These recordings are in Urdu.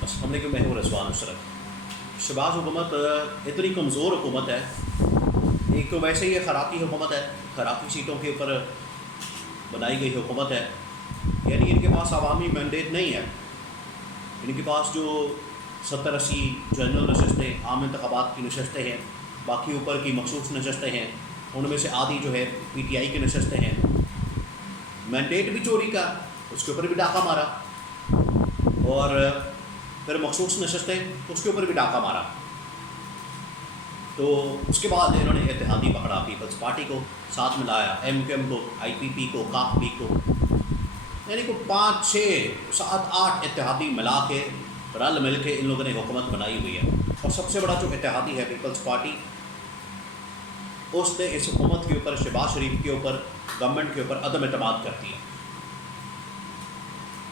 السلام علیکم، میں ہوں رضوان اشرف۔ شہباز حکومت اتنی کمزور حکومت ہے، ایک تو ویسے ہی یہ خراقی حکومت ہے، خراقی سیٹوں کے اوپر بنائی گئی حکومت ہے، یعنی ان کے پاس عوامی مینڈیٹ نہیں ہے۔ ان کے پاس جو 70-80 جنرل نشستیں عام انتخابات کی نشستیں ہیں، باقی اوپر کی مخصوص نشستیں ہیں، ان میں سے آدھی جو ہے پی ٹی آئی کی نشستیں ہیں۔ مینڈیٹ بھی چوری کا، اس کے اوپر بھی ڈاکہ مارا، اور پھر مخصوص نشستیں اس کے اوپر بھی ڈاکہ مارا۔ تو اس کے بعد انہوں نے اتحادی پکڑا، پیپلز پارٹی کو ساتھ ملایا، ایم کیو ایم کو، آئی پی پی کو، کاف پی کو، یعنی کو 5 6 7 8 اتحادی ملا کے رل مل کے ان لوگوں نے حکومت بنائی ہوئی ہے۔ اور سب سے بڑا جو اتحادی ہے پیپلز پارٹی، اس نے اس حکومت کے اوپر، شہباز شریف کے اوپر، گورنمنٹ کے اوپر عدم اعتماد کر دیا،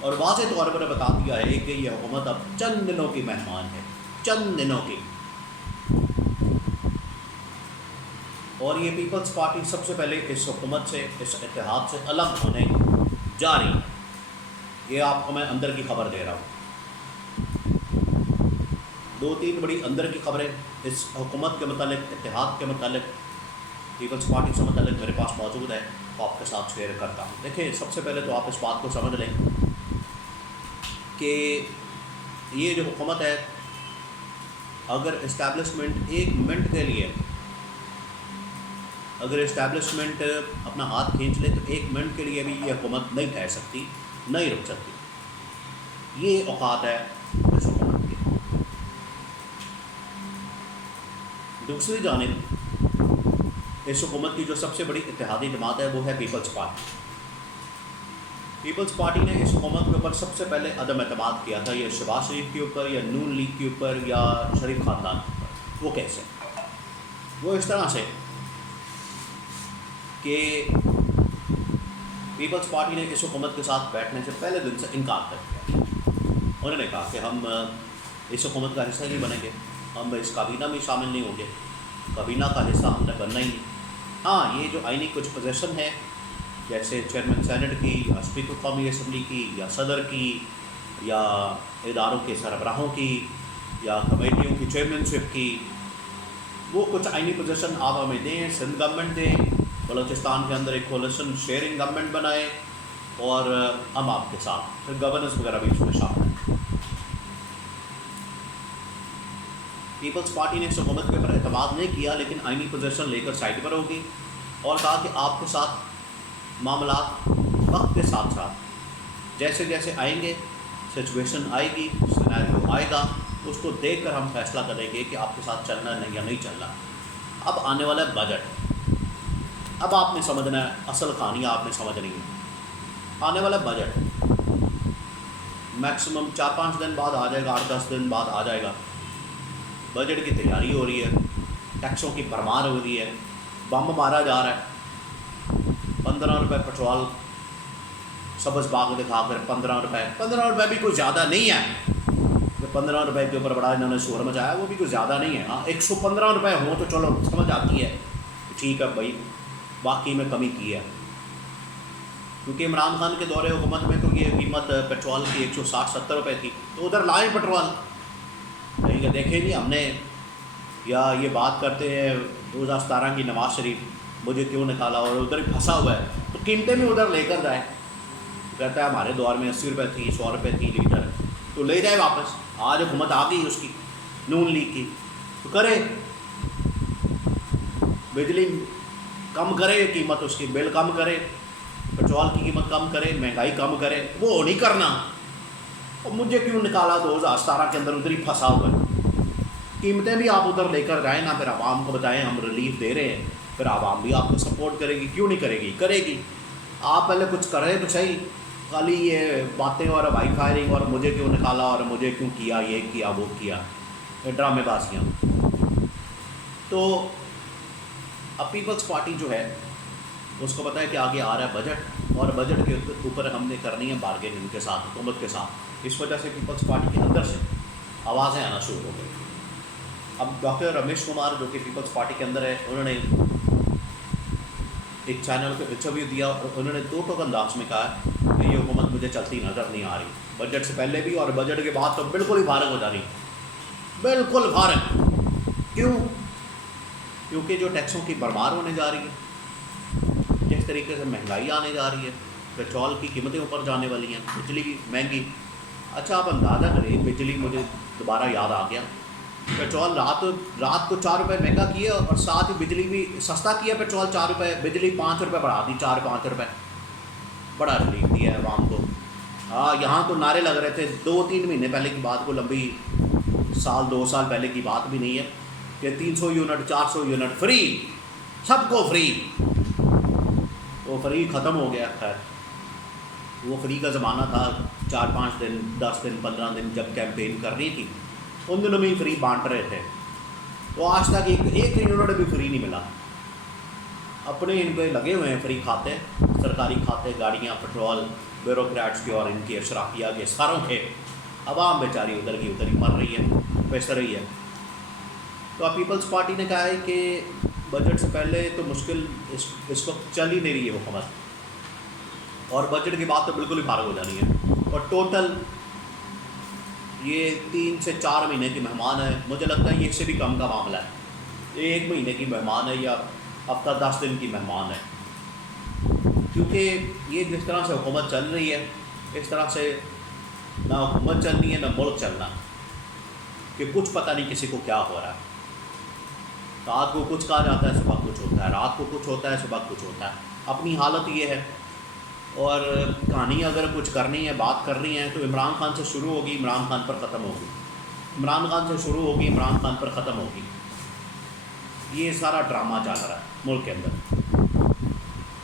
اور واضح طور پر بتا دیا ہے کہ یہ حکومت اب چند دنوں کی مہمان ہے، چند دنوں کی۔ اور یہ پیپلز پارٹی سب سے پہلے اس حکومت سے، اس اتحاد سے الگ ہونے جا رہی ہے۔ یہ آپ کو میں اندر کی خبر دے رہا ہوں۔ 2-3 بڑی اندر کی خبریں اس حکومت کے متعلق، اتحاد کے متعلق، پیپلز پارٹی سے متعلق میرے پاس موجود ہے، آپ کے ساتھ شیئر کرتا ہوں۔ دیکھیں، سب سے پہلے تو آپ اس بات کو سمجھ لیں کہ یہ جو حکومت ہے، اگر اسٹیبلشمنٹ 1 منٹ کے لیے، اگر اسٹیبلشمنٹ اپنا ہاتھ کھینچ لے تو 1 منٹ کے لیے بھی یہ حکومت نہیں ٹھہر سکتی، نہیں رک سکتی۔ یہ اوقات ہے اس حکومت کی۔ دوسری جانب اس حکومت کی جو سب سے بڑی اتحادی جماعت ہے وہ ہے پیپلز پارٹی۔ پیپلز پارٹی نے اس حکومت کے اوپر سب سے پہلے عدم اعتماد کیا تھا، یہ شہباز شریف کے اوپر یا نون لیگ کے اوپر یا شریف خاندان کے اوپر۔ وہ کیسے؟ وہ اس طرح سے کہ پیپلز پارٹی نے اس حکومت کے ساتھ بیٹھنے سے پہلے دن سے انکار کر دیا۔ انہوں نے کہا کہ ہم اس حکومت کا حصہ نہیں بنیں گے، ہم اس کابینہ میں شامل نہیں ہوں گے، کابینہ کا حصہ ہم نے بننا ہی نہیں۔ ہاں، یہ جو آئینی کچھ پوزیشن ہے، جیسے چیئرمین سینٹ کی، یا اسپیکر قومی اسمبلی کی، یا صدر کی، یا اداروں کے سربراہوں کی، یا کمیٹیوں کی چیئرمین شپ کی، وہ کچھ آئینی پوزیشن آپ ہمیں دیں، سندھ گورنمنٹ دیں، بلوچستان کے اندر ایک کولیشن شیئرنگ گورنمنٹ بنائے، اور ہم آپ کے ساتھ، پھر گورننس وغیرہ بھی اس میں شامل ہے۔ پیپلز پارٹی نے اس حکومت کے اوپر اعتماد نہیں کیا، لیکن آئینی پوزیشن لے کر سائڈ پر ہوگی، اور کہا کہ آپ کے ساتھ معاملات وقت کے ساتھ ساتھ جیسے جیسے آئیں گے، سچویشن آئے گی، سیناریو آئے گا، اس کو دیکھ کر ہم فیصلہ کریں گے کہ آپ کے ساتھ چلنا ہے یا نہیں چلنا۔ اب آنے والا ہے بجٹ، اب آپ نے سمجھنا ہے، اصل کہانی آپ نے سمجھنی ہے۔ آنے والا بجٹ میکسیمم 4-5 دن بعد آ جائے گا، 8-10 دن بعد آ جائے گا۔ بجٹ کی تیاری ہو رہی ہے، ٹیکسوں کی بھرمار ہو رہی ہے، بم مارا جا رہا ہے۔ 15 روپے پٹرول سبز باغ دکھا کر 15 روپے بھی کوئی زیادہ نہیں ہے۔ 15 روپے کے اوپر بڑا انہوں نے شور مچایا، وہ بھی کوئی زیادہ نہیں ہے۔ ہاں، 115 روپے ہوں تو چلو سمجھ آتی ہے، ٹھیک ہے بھائی، باقی میں کمی کی ہے، کیونکہ عمران خان کے دور حکومت میں تو یہ قیمت پیٹرول کی 160-70 روپے تھی، تو ادھر لائیں پیٹرول، کہیں کہ دیکھیں جی ہم نے، یا یہ بات کرتے ہیں 2017 کی نواز شریف، مجھے کیوں نکالا، اور ادھر پھنسا ہوا ہے، تو قیمتیں بھی ادھر لے کر جائے۔ کہتا ہے ہمارے دور میں 80 روپے تھی، 100 روپے تھی لیٹر، تو لے جائے واپس۔ آج حکومت آ گئی اس کی، نون لیگ کی، تو کرے، بجلی کم کرے، قیمت اس کی بل کم کرے، پیٹرول کی قیمت کم کرے، مہنگائی کم کرے، وہ نہیں کرنا۔ اور مجھے کیوں نکالا 2017 کے اندر، ادھر ہی پھنسا ہوا ہے۔ قیمتیں بھی آپ ادھر لے کر جائیں نا، پھر عوام کو بتائیں ہم ریلیف دے رہے ہیں، پھر عوام بھی آپ کو سپورٹ کرے گی، کیوں نہیں کرے گی؟ کرے گی۔ آپ پہلے کچھ کرے تو صحیح، خالی یہ باتیں اور وائی فائرنگ اور مجھے کیوں نکالا اور مجھے کیوں کیا، یہ کیا وہ کیا، یہ ڈرامے بازیاں۔ تو اب پیپلز پارٹی جو ہے اس کو پتہ ہے کہ آگے آ رہا ہے بجٹ، اور بجٹ کے اوپر ہم نے کرنی ہے بارگیننگ کے ساتھ، حکومت کے ساتھ۔ اس وجہ سے پیپلز پارٹی کے اندر سے آوازیں آنا شروع ہو گئی۔ اب ڈاکٹر رمیش کمار جو کہ پیپلز پارٹی کے اندر ہے، انہوں نے ایک چینل کو انٹرویو دیا اور انہوں نے دو ٹوک انداز میں کہا کہ یہ حکومت مجھے چلتی نظر نہیں آ رہی، بجٹ سے پہلے بھی اور بجٹ کے بعد تو بالکل ہی فارغ ہو جا رہی، بالکل فارغ۔ کیوں؟ کیونکہ جو ٹیکسوں کی بھرمار ہونے جا رہی ہے، جس طریقے سے مہنگائی آنے جا رہی ہے، پیٹرول کی قیمتیں اوپر جانے والی ہیں، بجلی بھی مہنگی۔ اچھا آپ اندازہ کریں، بجلی مجھے دوبارہ یاد آ گیا، پیٹرول رات کو 4 روپے مہنگا کیا اور ساتھ ہی بجلی بھی سستا کیا، پیٹرول 4 روپے، بجلی 5 روپے بڑھا دی، 4-5 روپے، بڑا ریلیف دیا ہے عوام کو۔ ہاں یہاں تو نعرے لگ رہے تھے 2-3 مہینے پہلے کی بات، کو لمبی 1-2 سال پہلے کی بات بھی نہیں ہے، کہ 300 یونٹ 400 یونٹ فری، سب کو فری۔ وہ فری ختم ہو گیا۔ خیر وہ فری کا زمانہ تھا، 4-5 دن 10 دن 15 دن جب کیمپین کرنی تھی ان دنوں میں ہی فری بانٹ رہے تھے، تو آج تک ایک یونٹ بھی فری نہیں ملا۔ اپنے ان پہ لگے ہوئے ہیں فری کھاتے، سرکاری کھاتے، گاڑیاں، پیٹرول، بیوروکریٹس کے اور ان کے اشرافیہ کے ساروں کے، عوام بیچاری ادھر کی ادھر ہی مر رہی ہے، پس رہی ہے۔ تو اب پیپلز پارٹی نے کہا ہے کہ بجٹ سے پہلے تو مشکل اس وقت چل ہی نہیں رہی ہے حکومت، اور بجٹ کے بعد تو بالکل ہی فارغ ہو جانی ہے، اور ٹوٹل یہ 3 سے 4 مہینے کی مہمان ہے، مجھے لگتا ہے یہ اس سے بھی کم کا معاملہ ہے، 1 مہینے کی مہمان ہے یا ہفتہ 10 دن کی مہمان ہے، کیونکہ یہ جس طرح سے حکومت چل رہی ہے اس طرح سے نہ حکومت چلنی ہے نہ ملک چلنا، کہ کچھ پتہ نہیں کسی کو کیا ہو رہا ہے، رات کو کچھ کہا جاتا ہے صبح کچھ ہوتا ہے، رات کو کچھ ہوتا ہے صبح کچھ ہوتا ہے، اپنی حالت یہ ہے۔ اور کہانی اگر کچھ کرنی ہے، بات کرنی ہے تو عمران خان سے شروع ہوگی، عمران خان پر ختم ہوگی، عمران خان سے شروع ہوگی، عمران خان پر ختم ہوگی۔ یہ سارا ڈرامہ چل رہا ہے ملک کے اندر،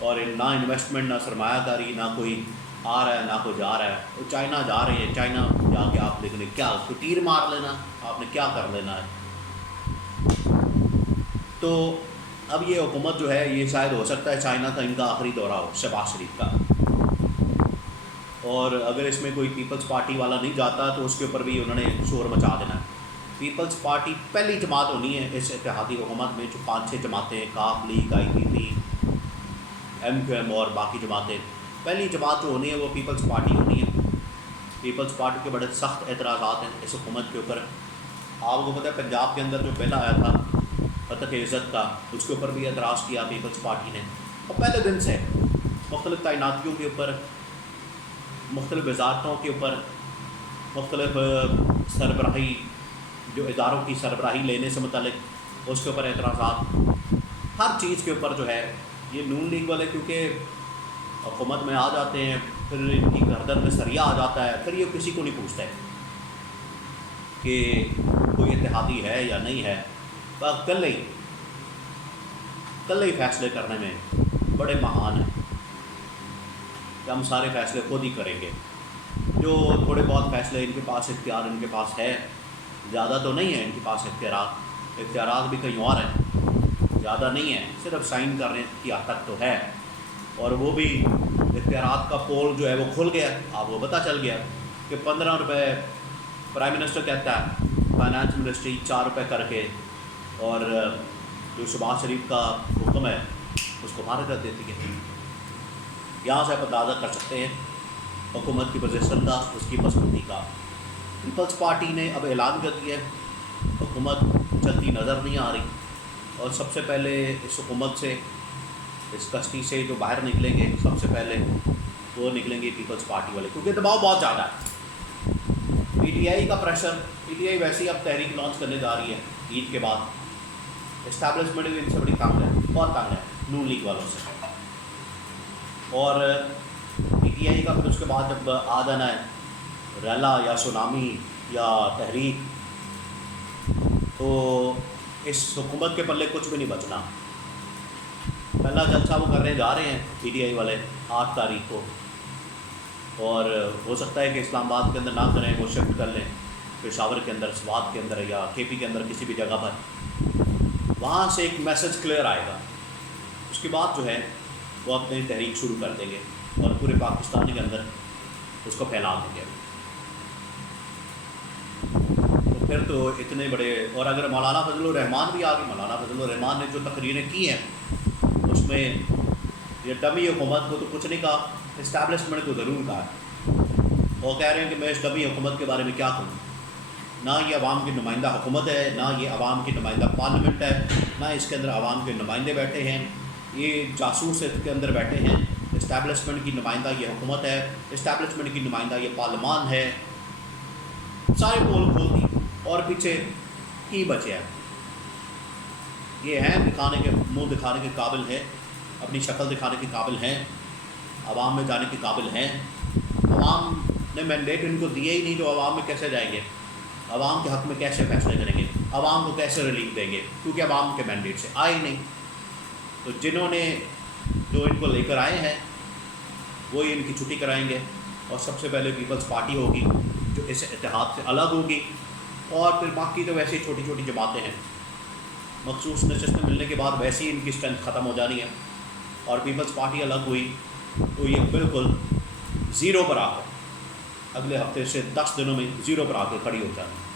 اور نہ انویسٹمنٹ، نہ سرمایہ کاری، نہ کوئی آ رہا ہے نہ کوئی جا رہا ہے۔ وہ چائنا جا رہے ہیں، چائنا جا کے آپ دیکھ لیں کیا کوئی تیر مار لینا، آپ نے کیا کر لینا ہے۔ تو اب یہ حکومت جو ہے یہ شاید ہو سکتا ہے چائنا کا ان کا آخری دورہ ہو، شہباز شریف کا، اور اگر اس میں کوئی پیپلز پارٹی والا نہیں جاتا تو اس کے اوپر بھی انہوں نے شور مچا دینا ہے۔ پیپلز پارٹی پہلی جماعت ہونی ہے اس اتحادی حکومت میں، جو 5-6 جماعتیں، کاف، لیگ، IPP، MQM اور باقی جماعتیں، پہلی جماعت جو ہونی ہے وہ پیپلز پارٹی ہونی ہے۔ پیپلز پارٹی کے بڑے سخت اعتراضات ہیں اس حکومت کے اوپر۔ آپ کو پتہ ہے پنجاب کے اندر جو بل آیا تھا فتح عزت کا، اس کے اوپر بھی اعتراض کیا پیپلز پارٹی نے، اور پہلے دن سے مختلف تعیناتیوں کے اوپر، مختلف وزارتوں کے اوپر، مختلف سربراہی جو اداروں کی سربراہی لینے سے متعلق اس کے اوپر اعتراضات، ہر چیز کے اوپر جو ہے یہ نون لیگ والے کیونکہ حکومت میں آ جاتے ہیں، پھر ان کی گردن میں سریا آ جاتا ہے، پھر یہ کسی کو نہیں پوچھتے کہ کوئی اتحادی ہے یا نہیں ہے، بس کل ہی فیصلے کرنے میں بڑے مہان ہیں کہ ہم سارے فیصلے خود ہی کریں گے۔ جو تھوڑے بہت فیصلے ان کے پاس اختیار ان کے پاس ہے، زیادہ تو نہیں ہے ان کے پاس اختیارات بھی کہیں اور ہیں، زیادہ نہیں ہے، صرف سائن کرنے کی حد تک تو ہے، اور وہ بھی اختیارات کا پول جو ہے وہ کھل گیا، آپ وہ پتہ چل گیا کہ 15 روپے پرائم منسٹر کہتا ہے فائنانس منسٹری 4 روپے کر کے، اور جو شہباز شریف کا حکم ہے اس کو فارغ کر دیتی ہے۔ یہاں سے آپ اندازہ کر سکتے ہیں حکومت کی پوزیشن کا، اس کی مضبوطی کا۔ پیپلز پارٹی نے اب اعلان کر دیا ہے حکومت چلتی نظر نہیں آ رہی، اور سب سے پہلے اس حکومت سے، اس کشتی سے جو باہر نکلیں گے سب سے پہلے وہ نکلیں گے پیپلز پارٹی والے، کیونکہ دباؤ بہت زیادہ ہے۔ PTI کا پریشر، PTI ویسے ہی اب تحریک لانچ کرنے جا رہی ہے عید کے بعد، اسٹیبلشمنٹ بھی ان سے بڑی تنگ ہے، بہت تنگ ہے نون لیگ والوں سے، اور PTI کا پھر اس کے بعد جب آ جانا ہے ریلا یا سونامی یا تحریک، تو اس حکومت کے پلے کچھ بھی نہیں بچنا۔ پہلا جلسہ وہ کرنے جا رہے ہیں PTI والے 8 تاریخ کو، اور ہو سکتا ہے کہ اسلام آباد کے اندر نہ کریں، وہ شفٹ کر لیں پشاور کے اندر، سوات کے اندر یا KP کے اندر کسی بھی جگہ پر، وہاں سے ایک میسج کلیئر آئے گا، اس کے بعد جو ہے وہ اپنی تحریک شروع کر دیں گے اور پورے پاکستان کے اندر اس کو پھیلا دیں گے۔ تو پھر تو اتنے بڑے، اور اگر مولانا فضل الرحمان بھی آ گئے، مولانا فضل الرحمان نے جو تقریریں کی ہیں اس میں یہ ڈمی حکومت کو تو کچھ نہیں کہا، اسٹیبلشمنٹ کو ضرور کہا ہے۔ وہ کہہ رہے ہیں کہ میں اس ڈمی حکومت کے بارے میں کیا کہوں، نہ یہ عوام کی نمائندہ حکومت ہے، نہ یہ عوام کی نمائندہ پارلیمنٹ ہے، نہ اس کے اندر عوام کے نمائندے بیٹھے ہیں، یہ جاسوس اس کے اندر بیٹھے ہیں۔ اسٹیبلشمنٹ کی نمائندہ یہ حکومت ہے، اسٹیبلشمنٹ کی نمائندہ یہ پارلیمان ہے۔ سارے پول کھول دی اور پیچھے کی بچے ہیں؟ یہ ہیں دکھانے کے، منہ دکھانے کے قابل ہے، اپنی شکل دکھانے کے قابل ہیں، عوام میں جانے کے قابل ہیں۔ عوام نے مینڈیٹ ان کو دیے ہی نہیں، تو عوام میں کیسے جائیں گے؟ عوام کے حق میں کیسے فیصلے کریں گے؟ عوام کو کیسے ریلیف دیں گے؟ کیونکہ عوام کے مینڈیٹ سے آئے ہی نہیں۔ تو جنہوں نے جو ان کو لے کر آئے ہیں وہی ان کی چھٹی کرائیں گے، اور سب سے پہلے پیپلز پارٹی ہوگی جو اس اتحاد سے الگ ہوگی، اور پھر باقی تو ویسے ہی چھوٹی چھوٹی جماعتیں ہیں، مخصوص نشستیں ملنے کے بعد ویسے ہی ان کی اسٹرینتھ ختم ہو جانی ہے، اور پیپلز پارٹی الگ ہوئی تو یہ بالکل زیرو پر آ کر اگلے ہفتے سے 10 دنوں میں زیرو پر آ کے کھڑی ہو جانی ہے۔